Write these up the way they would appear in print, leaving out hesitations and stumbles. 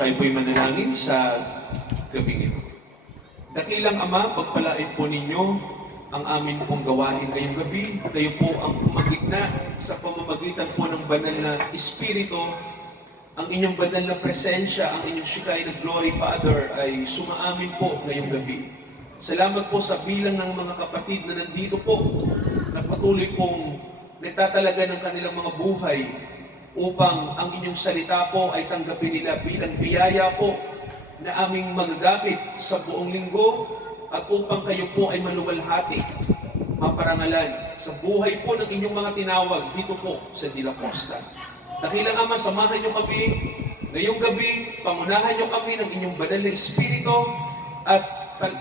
Tayo po'y manalangin sa gabing ito. Dakilang Ama, pagpalain po ninyo ang amin pong gawain ngayong gabi. Kayo po ang pumagitna sa pamamagitan po ng banal na Espiritu. Ang inyong banal na presensya, ang inyong Shekinah Glory, Father, ay sumaamin po ngayong gabi. Salamat po sa bilang ng mga kapatid na nandito po, na patuloy pong nagtatalaga ng kanilang mga buhay upang ang inyong salita po ay tanggapin nila bilang biyaya po na aming magagamit sa buong linggo at upang kayo po ay maluwalhati, maparangalan sa buhay po ng inyong mga tinawag dito po sa Dela Costa. Dakilang Ama, samahan niyo kami ngayong gabi, pangunahan niyo kami ng inyong banal na Espiritu at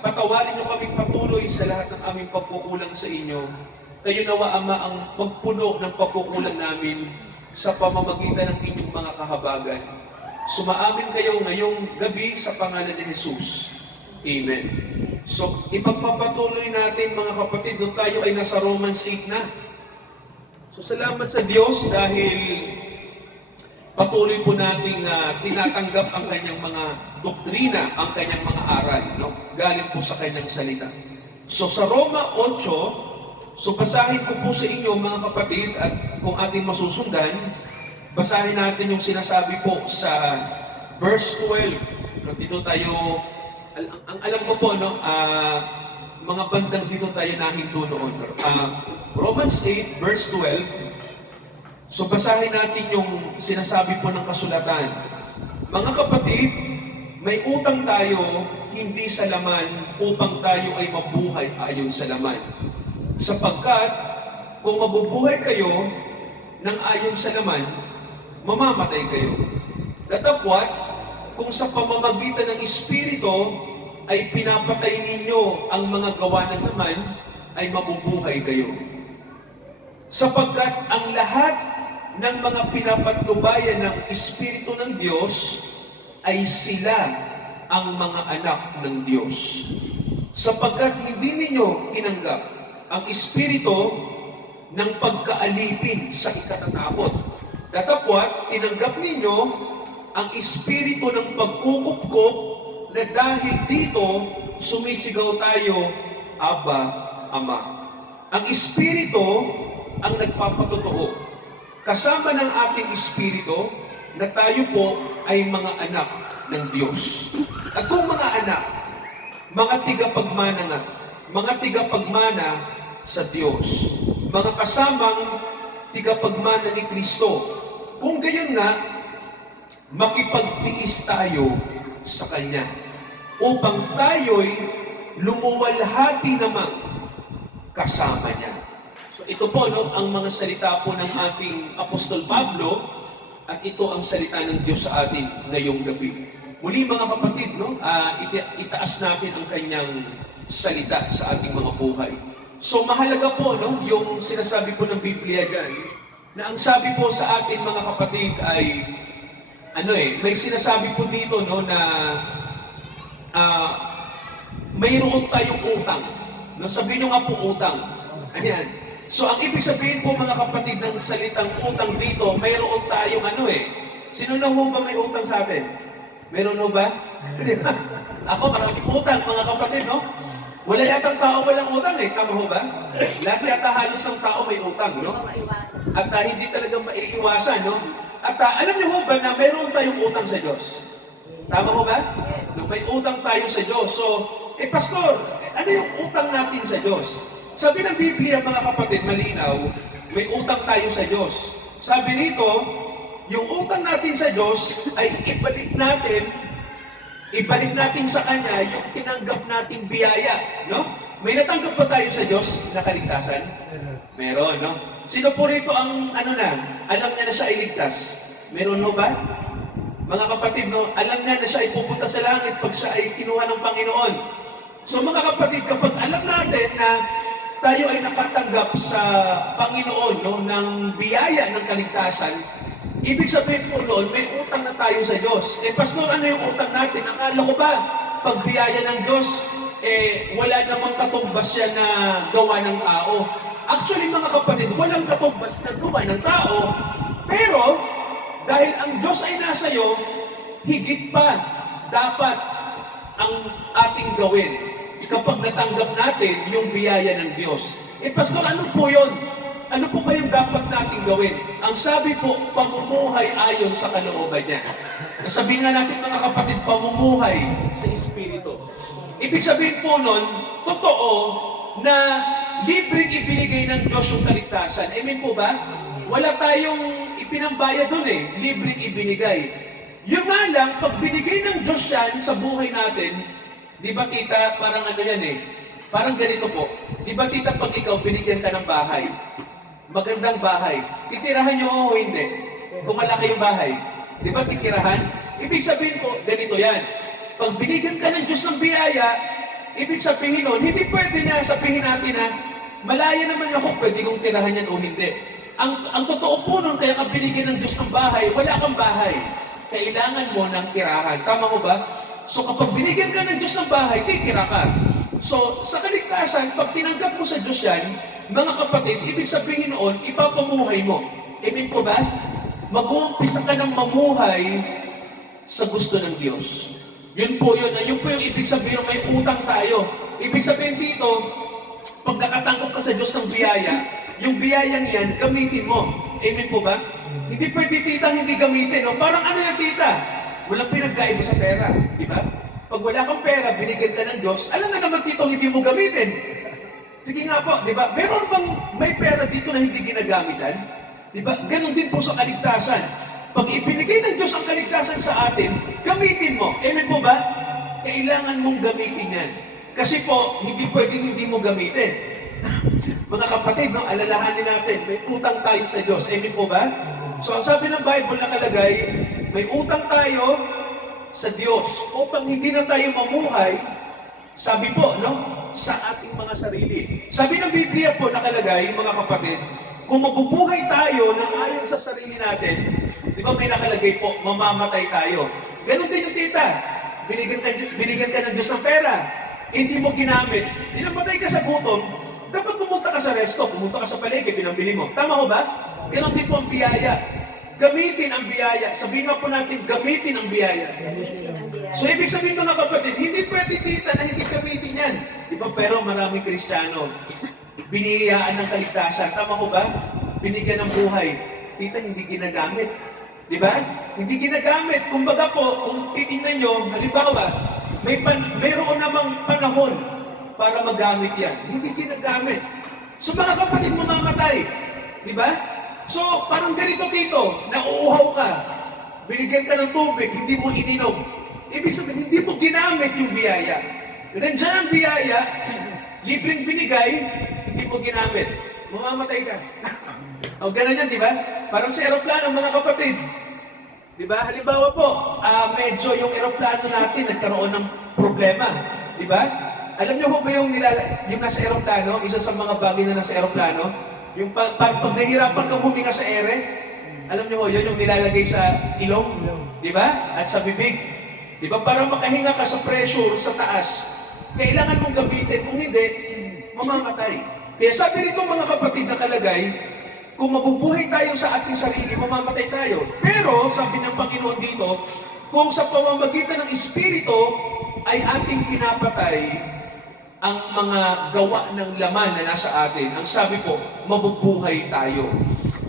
patawarin niyo kami patuloy sa lahat ng aming pagkukulang sa inyo. Kayo nawa, Ama, ang magpuno ng pagkukulang namin sa pamamagitan ng inyong mga kahabagan. Sumaamin kayo ngayong gabi sa pangalan ni Jesus. Amen. So, ipagpapatuloy natin mga kapatid, nung tayo ay nasa Romans 8 na. So, salamat sa Diyos dahil patuloy po nating tinatanggap ang kanyang mga doktrina, ang kanyang mga aral, no? Galing po sa kanyang salita. So, sa Roma 8, so basahin ko po sa inyo mga kapatid at kung ating masusundan, basahin natin yung sinasabi po sa verse 12. Dito tayo, ang alam ko po, no, mga bandang dito tayo nahinto noon. Romans 8 verse 12. So basahin natin yung sinasabi po ng kasulatan. Mga kapatid, may utang tayo hindi sa laman upang tayo ay mabuhay ayon sa laman. Sapagkat kung mabubuhay kayo ng ayon sa laman, mamamatay kayo. Datapwat, kung sa pamamagitan ng Espiritu ay pinapatay ninyo ang mga gawa ng laman, ay mabubuhay kayo. Sapagkat ang lahat ng mga pinapatnubayan ng Espiritu ng Diyos ay sila ang mga anak ng Diyos. Sapagkat hindi ninyo tinanggap ang Espiritu ng pagkaalipin sa ikatatakot. Datapwat, tinanggap ninyo ang Espiritu ng pagkukupkop na dahil dito sumisigaw tayo, Aba, Ama. Ang Espiritu ang nagpapatotoo. Kasama ng ating Espiritu na tayo po ay mga anak ng Diyos. At kung mga anak, mga tigapagmana nga, mga tigapagmana sa Diyos, mga kasamang tigapagmana ni Kristo. Kung gayon nga, makipagtiis tayo sa Kanya upang tayo'y lumuwalhati namang kasama niya. So ito po, no, ang mga salita po ng ating Apostol Pablo at ito ang salita ng Diyos sa atin ngayong gabi. Muli mga kapatid, no, itaas natin ang Kanyang salita sa ating mga buhay. So mahalaga po, no, yung sinasabi po ng Biblia dyan, na ang sabi po sa atin mga kapatid ay, may sinasabi po dito, no, na mayroon tayong utang. No, sabihin nyo nga po utang. Ayan. So ang ibig sabihin po mga kapatid ng salitang utang dito, mayroon tayong sino na ho ba may utang sa atin? Meron ho ba? Ako, maraming utang mga kapatid, no? Wala yatang tao walang utang tama ho ba? Lahat yata halos ng tao may utang, no? At hindi talaga maiiwasan, no? At alam niyo ho ba na mayroon tayong utang sa Diyos? Tama ho ba? No, may utang tayo sa Diyos. So, pastor, ano yung utang natin sa Diyos? Sabi ng Biblia, mga kapatid, malinaw, may utang tayo sa Diyos. Sabi rito, yung utang natin sa Diyos ay ibalik natin sa Kanya yung tinanggap nating biyaya, no? May natanggap ba tayo sa Diyos na kaligtasan? Meron, no? Sino po rito ang, alam niya na siya ay ligtas? Meron ho ba? Mga kapatid, no? Alam niya na siya ay pupunta sa langit pag siya ay kinuha ng Panginoon. So mga kapatid, kapag alam natin na tayo ay nakatanggap sa Panginoon, no, ng biyaya ng kaligtasan, ibig sabihin po noon, may utang na tayo sa Diyos. Pastor, ano yung utang natin? Akala ko ba, pag biyaya ng Diyos, wala namang katumbas yan na gawa ng tao. Actually, mga kapatid, walang katumbas na gawa ng tao. Pero, dahil ang Diyos ay nasa iyo, higit pa dapat ang ating gawin kapag natanggap natin yung biyaya ng Diyos. Pastor, ano po yun? Ano po ba yung dapat nating gawin? Ang sabi po, pamumuhay ayon sa kalooban niya. Sabihin nga natin mga kapatid, pamumuhay sa Espiritu. Ibig sabihin po nun, totoo na libreng ibinigay ng Diyos yung kaligtasan. Amen po ba? Wala tayong ipinambaya dun libreng ibinigay. Yun nga lang, pag binigay ng Diyos yan sa buhay natin, di ba tita, parang ano yan parang ganito po. Di ba tita, pag ikaw binigyan ka ng bahay, magandang bahay, titirahan nyo o hindi? Kung malaki yung bahay, di ba titirahan? Ibig sabihin po, ganito yan. Pag binigyan ka ng Diyos ng biyaya, ibig sabihin nun, hindi pwede na sabihin natin na malaya naman ako, pwede kong tirahan yan o hindi. Ang totoo po nun, kaya ka binigyan ng Diyos ng bahay, wala kang bahay. Kailangan mo ng tirahan. Tama ko ba? So kapag binigyan ka ng Diyos ng bahay, titira ka. So sa kaligtasan, pag tinanggap mo sa Diyos yan, mga kapatid, ibig sabihin noon, ipapamuhay mo. Amen po ba? Mag-uumpisa ka ng mamuhay sa gusto ng Diyos. Yun po yun. Yun po yung ibig sabihin, may utang tayo. Ibig sabihin dito, pag nakatanggap ka sa Diyos ng biyaya, yung biyayang yan, gamitin mo. Amen po ba? Hindi pwede titang hindi gamitin. No? Parang ano yung tita? Walang pinagkaiba sa pera. Di ba? Pag wala kang pera, binigyan ka ng Diyos, alam nga naman tito, hindi mo gamitin. Sige nga po, di ba? Meron bang may pera dito na hindi ginagamit yan? Di ba? Ganon din po sa kaligtasan. Pag ibinigay ng Diyos ang kaligtasan sa atin, gamitin mo. Amen po ba? Kailangan mong gamitin yan. Kasi po, hindi pwedeng hindi mo gamitin. Mga kapatid, no, alalahanin natin, may utang tayo sa Diyos. Amen po ba? So, ang sabi ng Bible nakalagay, may utang tayo sa Diyos upang hindi na tayo mamuhay, sabi po, no, sa ating mga sarili. Sabi ng Biblia po nakalagay, mga kapatid, kung mabubuhay tayo ng ayon sa sarili natin, di ba may nakalagay po, mamamatay tayo. Ganon din yung tita. Binigyan ka ng Diyos ng pera. Hindi mo ginamit. Dinamatay ka sa gutom, dapat pumunta ka sa resto, pumunta ka sa palengke, pinambili mo. Tama ko ba? Ganon din po ang biyaya. Gamitin ang biyaya. Sabihin nga po natin, gamitin ang biyaya. So, ibig sabihin mga kapatid, hindi pwede tita na hindi gamitin yan. Di ba? Pero maraming Kristiyano, biniyayaan ng kaligtasan. Tama ko ba? Binigyan ng buhay. Tita, hindi ginagamit. Di ba? Hindi ginagamit. Kumbaga po, kung titingnan nyo, halimbawa, mayroon namang panahon para magamit yan. Hindi ginagamit. So mga kapatid, mamamatay. Di ba? So, parang ganito tito, nauuhaw ka. Binigyan ka ng tubig, hindi mo ininom. Ibig sabihin, hindi mo ginamit yung biyaya. Nandiyan ang biyaya, libreng binigay, hindi mo ginamit. Mamamatay ka. O, ganun yan, di ba? Parang sa aeroplano, mga kapatid. Di ba? Halimbawa po, medyo yung aeroplano natin nagkaroon ng problema. Di ba? Alam niyo ho ba yung nasa aeroplano, isa sa mga bagay na nasa aeroplano, yung pag nahihirapan kang huminga sa ere, alam niyo ho, yun yung nilalagay sa ilong, di ba? At sa bibig. Di ba? Para makahinga ka sa pressure sa taas, kailangan mong gamitin. Kung hindi, mamamatay. Kaya sabi rito mga kapatid nakalagay, kung mabubuhay tayo sa ating sarili, mamamatay tayo. Pero, sabi ng Panginoon dito, kung sa pamamagitan ng Espiritu ay ating pinapatay ang mga gawa ng laman na nasa atin, ang sabi po, mabubuhay tayo.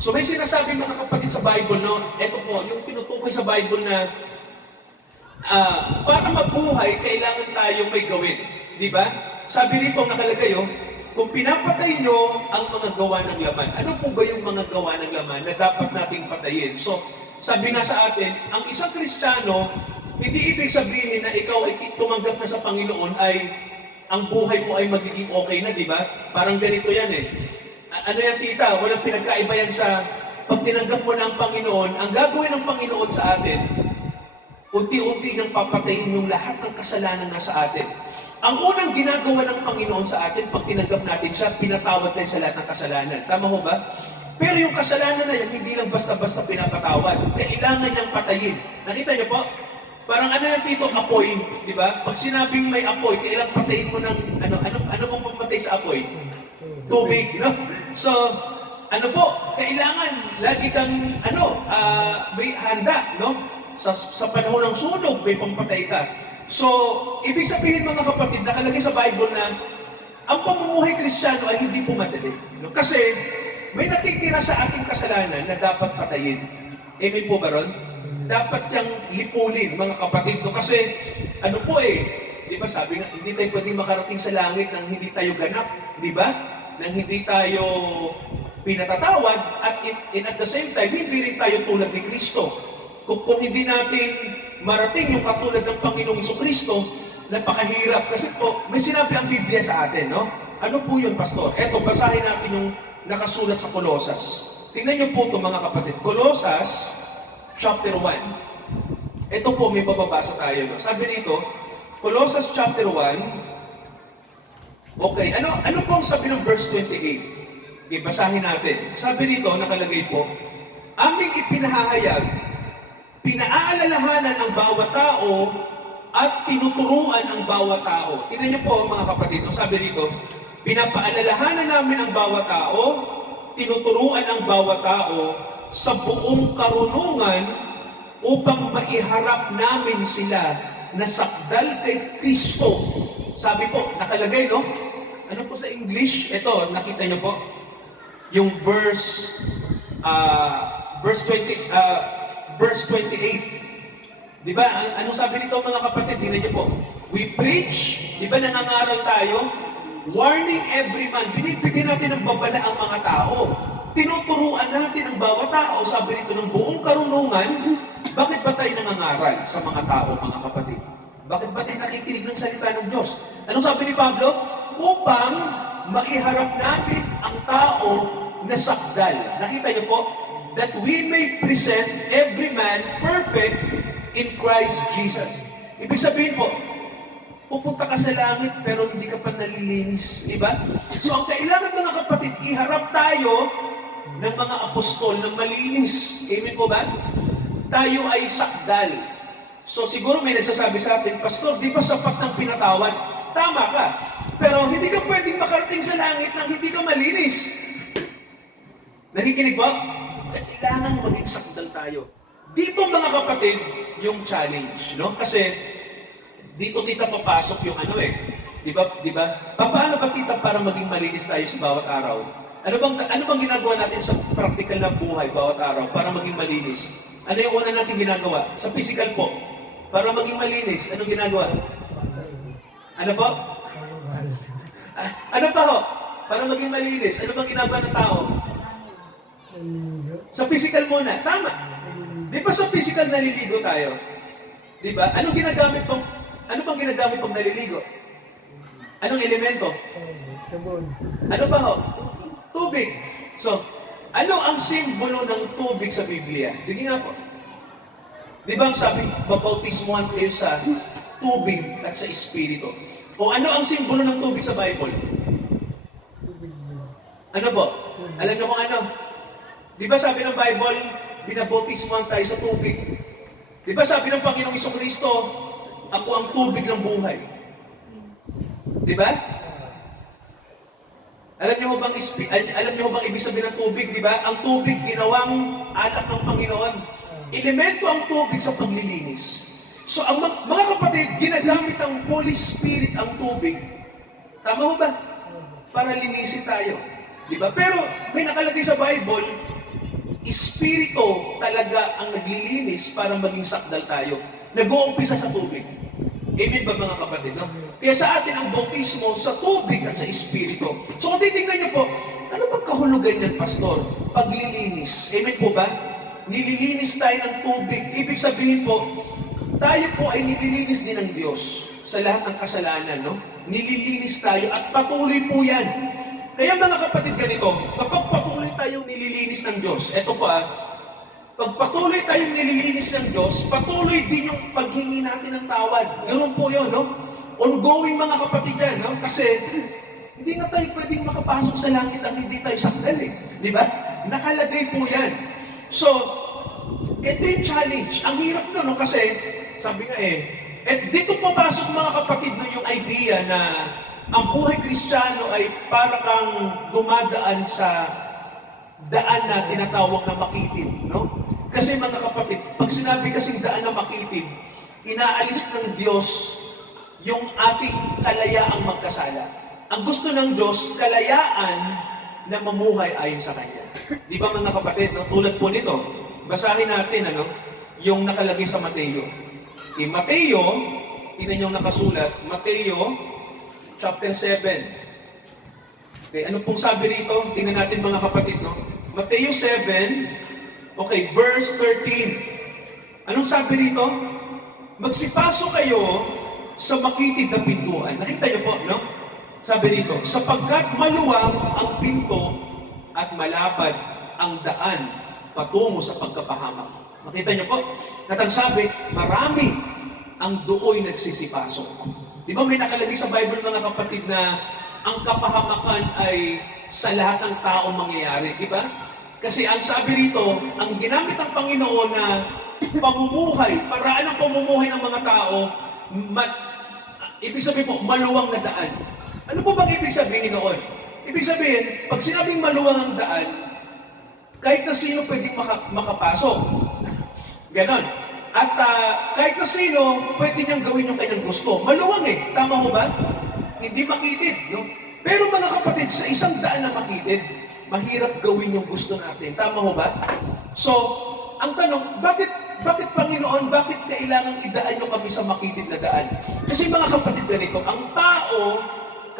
So may sinasabi mga kapatid sa Bible, no? Ito po, yung tinutukoy sa Bible na para mabuhay, kailangan tayong may gawin. Di ba? Sabi rito nakalagay, kung pinapatay nyo ang mga gawa ng laman, ano po ba yung mga gawa ng laman na dapat nating patayin? So, sabi nga sa atin, ang isang Kristiyano, hindi ibig sabihin na ikaw ay tumanggap na sa Panginoon ay ang buhay mo ay magiging okay na, di ba? Parang ganito yan Ano yan tita? Walang pinagkaiba yan sa pag tinanggap mo na ang Panginoon, ang gagawin ng Panginoon sa atin, unti-unti nang papatayin yung lahat ng kasalanan na sa atin. Ang unang ginagawa ng Panginoon sa atin, pag tinanggap natin siya, pinatawad tayo sa lahat ng kasalanan. Tama ho ba? Pero yung kasalanan na yan, hindi lang basta-basta pinapatawad. Kailangan niyang patayin. Nakita niyo po? Parang ano yan tito, apoy, di ba? Pag sinabing may apoy, kailangan patayin mo ng, ano pong pamatay sa apoy? Tubig, no? So, ano po, kailangan, lagi kang, may handa, no? Sa panahon ng sunog, may pampatay ka. So, ibig sabihin mga kapatid, nakalagay sa Bible na ang pamumuhay Kristiyano ay hindi po madali. No? Kasi may natitira sa ating kasalanan na dapat patayin. Amen po ba ron? Dapat yung lipulin, mga kapatid. No? Kasi ano po di ba sabi nga, hindi tayo pwedeng makarating sa langit nang hindi tayo ganap, di ba? Nang hindi tayo pinatatawad at at the same time, hindi rin tayo tulad ni Kristo. Kung hindi natin marating yung katulad ng Panginoong Jesucristo, napakahirap. Kasi po, may sinabi ang Biblia sa atin, no? Ano po yun, Pastor? Eto, basahin natin yung nakasulat sa Colosas. Tingnan niyo po ito, mga kapatid. Colosas, chapter 1. Ito po, may bababasa tayo. No? Sabi dito, Colosas chapter 1. Okay, ano po ang sabi ng verse 28? Okay, basahin natin. Sabi dito, nakalagay po, aming ipinahahayag, pinaalalahanan ang bawat tao at tinuturuan ang bawat tao. Tingnan niyo po mga kapatid, sabi dito, pinapaalalahanan namin ang bawat tao, tinuturuan ang bawat tao sa buong karunungan upang maiharap namin sila na sakdal kay Kristo. Sabi po, nakalagay, no? Ano po sa English? Ito, nakita niyo po? Yung verse 28. Di ba? Anong sabi nito mga kapatid? Tingnan niyo po. We preach, di ba nangangaral tayo? Warning every man. Binibigyan natin ng babala ang mga tao. Tinuturuan natin ang bawat tao, sabi nito ng buong karunungan. Bakit ba tayo nangangaral sa mga tao, mga kapatid? Bakit ba tayo nakikinig ng salita ng Diyos? Anong sabi ni Pablo? Upang maiharap natin ang tao na sakdal. Nakita niyo po? That we may present every man perfect in Christ Jesus. Ibig sabihin po, pupunta ka sa langit pero hindi ka pa nalilinis. Di ba? So ang kailangan mga kapatid, iharap tayo ng mga apostol ng malinis. Amen po ba? Tayo ay sakdal. So siguro may nagsasabi sa atin, Pastor, di ba sapat ng pinatawad? Tama ka. Pero hindi ka pwedeng makarating sa langit nang hindi ka malinis. Nakikinig ba? Kailangan maging sakdal tayo. Dito mga kapatid, yung challenge, no? Kasi dito tita papasok yung Di ba? Paano ba tita para maging malinis tayo sa bawat araw? Ano bang ginagawa natin sa practical na buhay bawat araw para maging malinis? Ano yung una natin ginagawa? Sa physical po. Para maging malinis, anong ginagawa? Ano po? Ano pa ho? Para maging malinis, ano bang ginagawa ng tao? Sa physical muna. Tama. Di ba sa physical naliligo tayo? Di ba? Ano bang ginagamit pang naliligo? Anong elemento? Sabon. Ano ba ho? Tubig. So, ano ang simbolo ng tubig sa Biblia? Sige nga po. Di ba ang sabi, babautismuhan kayo sa tubig at sa Espiritu? O ano ang simbolo ng tubig sa Bible? Ano po? Alam niyo kung ano? Di ba sabi ng Bible, binabautismuhan tayo sa tubig? Di ba sabi ng Panginoong Jesucristo, ako ang tubig ng buhay? Di ba? Alam niyo bang ibig sabihin ng tubig, di ba? Ang tubig ginawang alak ng Panginoon. Elemento ang tubig sa paglilinis. So ang mga kapatid, ginagamit ang Holy Spirit ang tubig. Tama ho ba? Para linisin tayo. Di ba? Pero may nakalagay sa Bible, Espiritu talaga ang naglilinis para maging sakdal tayo. Nag-uumpisa sa tubig. Amen ba mga kapatid? No? Kaya sa atin ang bautismo sa tubig at sa Espiritu. So kung titignan niyo po, ano bang kahulugan yan, Pastor? Paglilinis. Amen po ba? Nililinis tayo ng tubig. Ibig sabihin po, tayo po ay nililinis din ng Diyos sa lahat ng kasalanan. No? Nililinis tayo at patuloy po yan. Kaya mga kapatid ganito, kapag patuloy tayong nililinis ng Diyos, eto pa, pag patuloy tayong nililinis ng Diyos, patuloy din yung paghingi natin ng tawad. Ganun po yun, no? Ongoing mga kapatid yan, no? Kasi hindi na tayo pwedeng makapasok sa langit ang hindi tayo sakdal, Di ba? Nakalagay po yan. So, ito yung challenge. Ang hirap no? Kasi, sabi nga dito papasok mga kapatid no, yung idea na ang buhay Kristiyano ay para kang dumadaan sa daan na tinatawag na makitid, no? Kasi mga kapatid, pag sinabi kasing daan na makitid, inaalis ng Diyos yung ating kalayaang magkasala. Ang gusto ng Diyos, kalayaan na mamuhay ayon sa Kanya. Di ba mga kapatid, no? Tulad po nito, basahin natin yung nakalagay sa Mateo. Okay, Mateo, tingnan yung nakasulat, Mateo chapter 7. Okay, ano pong sabi rito? Tingnan natin mga kapatid, no? Mateo 7, okay, verse 13. Anong sabi rito? Magsipaso kayo sa makitid na pintuan. Nakita niyo po, no? Sabi rito, sapagkat maluwang ang pinto at malapad ang daan patungo sa pagkapahamak. Nakita niyo po? At ang sabi, marami ang dooy nagsisipasok. Di ba may nakalagay sa Bible mga kapatid na ang kapahamakan ay sa lahat ng tao mangyayari, di ba? Kasi ang sabi rito, ang ginamit ng Panginoon na pamumuhay, paraan ng pamumuhay ng mga tao, ibig sabihin po, maluwang na daan. Ano po bang ibig sabihin noon? Ibig sabihin, pag sinabing maluwang ang daan, kahit na sino pwedeng makapasok. Ganon. At kahit na sino, pwede niyang gawin yung kanyang gusto. Maluwang eh. Tama mo ba? Hindi makitid. No? Pero mga kapatid, sa isang daan na makitid, mahirap gawin yung gusto natin. Tama mo ba? So, ang tanong, bakit Panginoon, bakit kailangan idaan nyo kami sa makitid na daan? Kasi mga kapatid ganito, ang tao,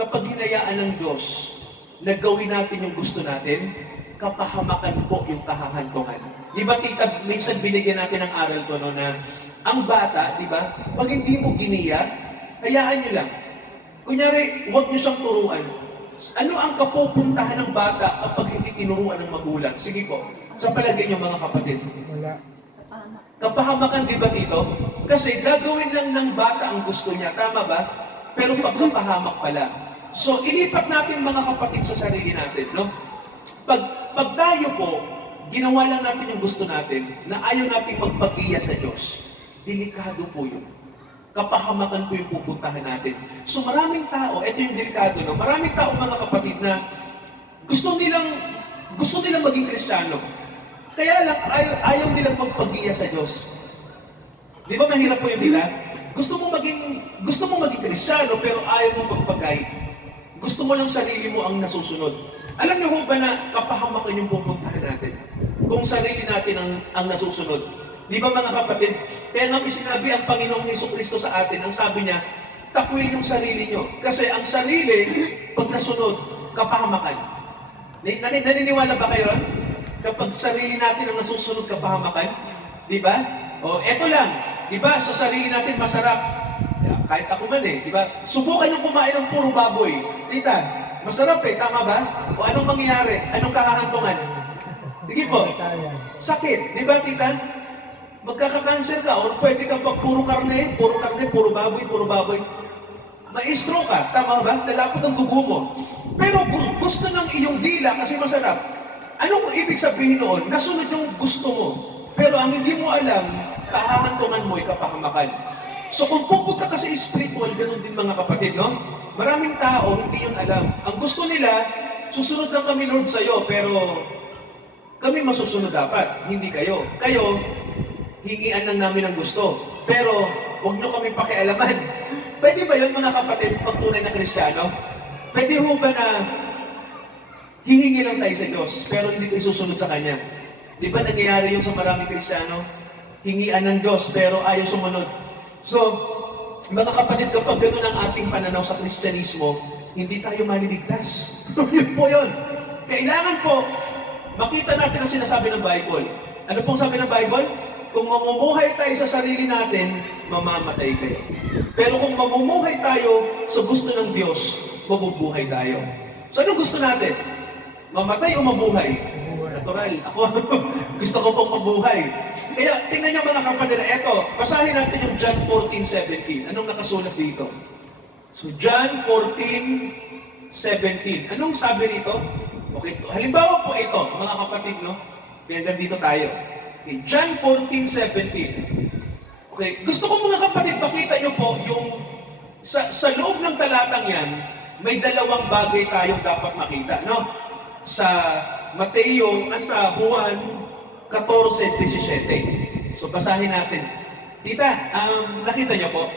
kapag hinayaan ng Diyos na gawin natin yung gusto natin, kapahamakan po yung kahahantungan. Di ba, tita, minsan binigyan natin ng aral ko, no, na ang bata, di ba, pag hindi mo giniya, hayaan nyo lang. Kunyari, huwag nyo siyang turuan. Ano ang kapupuntahan ng bata kapag hindi tinuruan ng magulang? Sige po, sa palagay nyo mga kapatid. Wala. Kapahamakan, di ba dito? Kasi gagawin lang ng bata ang gusto niya, tama ba? Pero pagkapahamak pala. So, ilipat natin mga kapatid sa sarili natin, no? Pag tayo po, ginawa lang natin yung gusto natin, na ayaw natin magpagiya sa Diyos, delikado po yun. Kapahamakan po yung pupuntahan natin. So maraming tao, ito yung delikado, no? Maraming tao mga kapatid na gusto nilang maging Kristiyano. Kaya lang, ayaw nilang magpagiya sa Diyos. Di ba mahirap po yun nila? Gusto mo maging Kristiyano, pero ayaw mo magpagay. Gusto mo lang sarili mo ang nasusunod. Alam niyo ho ba na kapahamakan yung pupuntahan natin? Kung sarili natin ang nasusunod. Di ba mga kapatid? Kaya nga sinabi ang Panginoong Jesucristo sa atin, ang sabi niya, takwil yung sarili nyo. Kasi ang sarili, pag nasunod, kapahamakan. Naniniwala ba kayo? Kapag sarili natin ang nasusunod kapahamakan? Di ba? O, eto lang. Di ba, sa sarili natin masarap. Kahit ako man eh. Di ba? Subukan yung kumain ng puro baboy. Tita, masarap eh. Tama ba? O anong mangyayari? Anong kahahantungan? Sige po. Sakit. Di ba, tita? Magkaka-cancer ka or pwede kang pag puro karne, puro baboy. Ma-stroke ka, tama ba? Lalapot ang dugo mo. Pero gusto ng iyong dila kasi masarap. Anong ibig sabihin noon? Nasunod yung gusto mo. Pero ang hindi mo alam, kahahantungan mo ay kapahamakan. So kung pupunta ka sa spiritual, ganun din mga kapatid, no? Maraming tao, hindi yun alam. Ang gusto nila, susunod lang kami Lord sa'yo, pero kami masusunod dapat, hindi kayo. Kayo, hingian lang namin ang gusto. Pero, huwag nyo kami pakialaman. Pwede ba yun mga kapatid, pag tunay na Kristiyano? Pwede ho ba na hihingi lang tayo sa Diyos, pero hindi tayo susunod sa Kanya? Di ba nangyayari yun sa maraming Kristiyano? Hingian ng Diyos, pero ayaw sumunod. So, mga kapatid, kapag gano'n ang ating pananaw sa Kristyanismo, hindi tayo maliligtas. Yun po yun. Kailangan po, makita natin ang sinasabi ng Bible. Ano pong sabi ng Bible? Kung mamumuhay tayo sa sarili natin, mamamatay kayo. Pero kung mamumuhay tayo sa gusto ng Diyos, mabubuhay tayo. So anong gusto natin? Mamatay o mabuhay? Natural. Ako, gusto ko pong mabuhay. Kaya tingnan niyo mga kapatid, eto, basahin natin yung John 14:17. Anong nakasulat dito? So John 14:17. Anong sabi rito? Okay, halimbawa po ito, mga kapatid, no? Kaya dito tayo. Okay, John 14:17. Okay, gusto ko mga kapatid, makita nyo po yung sa loob ng talatang yan, may dalawang bagay tayong dapat makita, no? Sa Mateo, sa Juan 14:17. So basahin natin. Tita, nakita niyo po?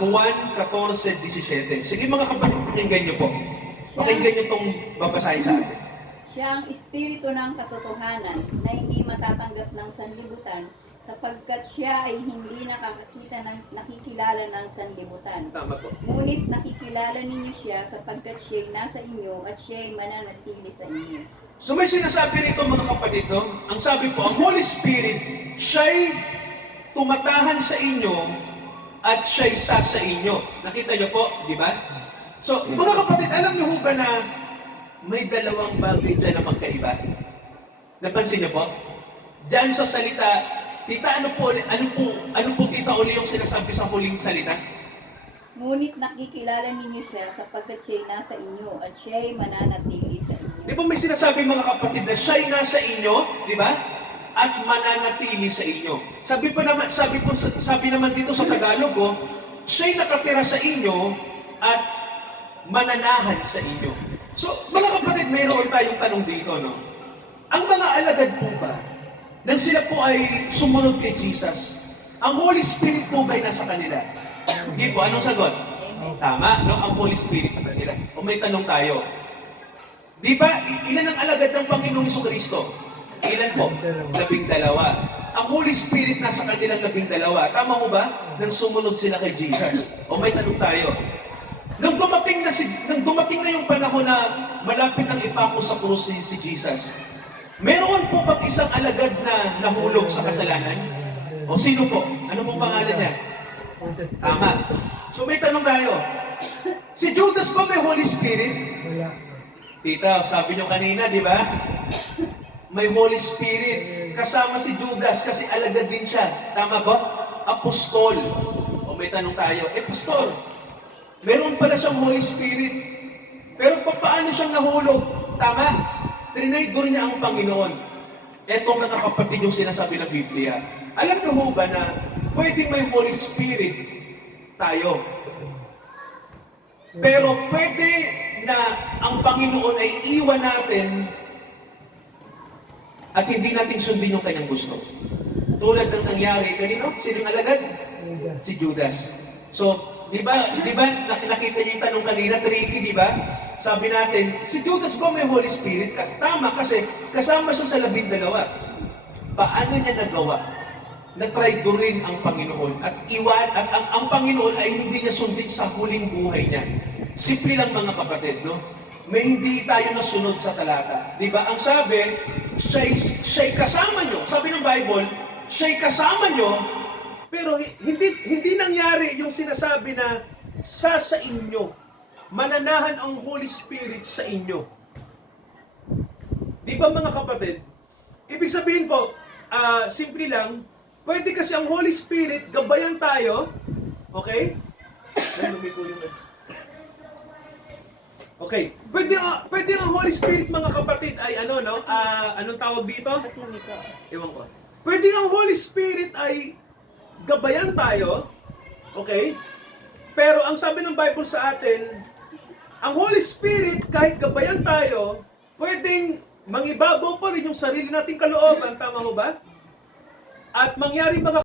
Juan 14:17. Sige mga kapatid, pakinggan niyo po. Pakinggan niyo itong babasahin sa atin. Siya ang espiritu ng katotohanan na hindi matatanggap ng sanlibutan sapagkat siya ay hindi nakikilala ng sanlibutan. Tama po. Ngunit nakikilala ninyo siya sapagkat siya ay nasa inyo at siya ay mananatili sa inyo. So may sinasabi rito mga kapatid, no? Ang sabi po, ang Holy Spirit, siya'y tumatahan sa inyo at siya'y sa inyo. Nakita niyo po, di ba? So, mga kapatid, alam niyo ho ba na may dalawang bagay dyan na magkaiba? Napansin niyo po? Diyan sa salita, tita, ano po tita uli yung sinasabi sa huling salita? Ngunit nakikilala ninyo siya sapagkat siya ay nasa inyo at siya ay mananatili sa inyo. Di ba may sinasabi mga kapatid na siya'y nasa inyo, di ba? At mananatili sa inyo. Sabi naman dito sa Tagalog, siya'y nakatira sa inyo at mananahan sa inyo. So, mga kapatid, mayroon tayong tanong dito, no? Ang mga alagad po ba, nang sila po ay sumunod kay Jesus, ang Holy Spirit po ba'y nasa kanila? Hindi po, anong sagot? Tama, no? Ang Holy Spirit sa kanila. O may tanong tayo. Di ba, ilan ang alagad ng Panginoong Jesucristo? Ilan po? 12. Ang Holy Spirit nasa kanilang 12. Tama mo ba? Nang sumunod sila kay Jesus. O may tanong tayo. Nung dumating na yung panahon na malapit nang ipako sa krus si Jesus, meron po bang isang alagad na nahulog sa kasalanan? O sino po? Ano pong pangalan niya? Tama. So may tanong tayo. Si Judas ba may Holy Spirit? Wala. Tita, sabi niyo kanina, di ba? May Holy Spirit kasama si Judas kasi alagad din siya. Tama ba? Apostol. O may tanong tayo, pastor, meron pala siyang Holy Spirit. Pero paano siyang nahulog? Tama? Trinidor niya ang Panginoon. Eto mga kapatid yung sinasabi ng Biblia. Alam niyo mo ba na pwedeng may Holy Spirit tayo? Pero pwede na ang Panginoon ay iwan natin at hindi natin sundin yung kanyang gusto. Tulad ng nangyari kanino? Sinong alagad? Si Judas. So, di ba nakita niyo yung tanong kanina, tricky, di ba? Sabi natin, si Judas ba may Holy Spirit? Tama, kasi kasama siya sa 12. Paano niya nagawa? Na-traidorin ang Panginoon at ang Panginoon ay hindi niya sundin sa huling buhay niya. Simple lang mga kapatid, no? May hindi tayo nasunod sa talata. Di ba? Ang sabi, siya'y kasama nyo. Sabi ng Bible, siya'y kasama nyo, pero hindi nangyari yung sinasabi na sa inyo. Mananahan ang Holy Spirit sa inyo. Di ba mga kapatid? Ibig sabihin po, simple lang, pwede kasi ang Holy Spirit, gabayan tayo, okay? Okay, pwede ang Holy Spirit mga kapatid ay anong tawag dito? Ewan ko. Pwede ang Holy Spirit ay gabayan tayo, okay? Pero ang sabi ng Bible sa atin, ang Holy Spirit, kahit gabayan tayo, pwedeng mangibabaw pa rin yung sarili nating kalooban, tama mo ba? At mangyari mga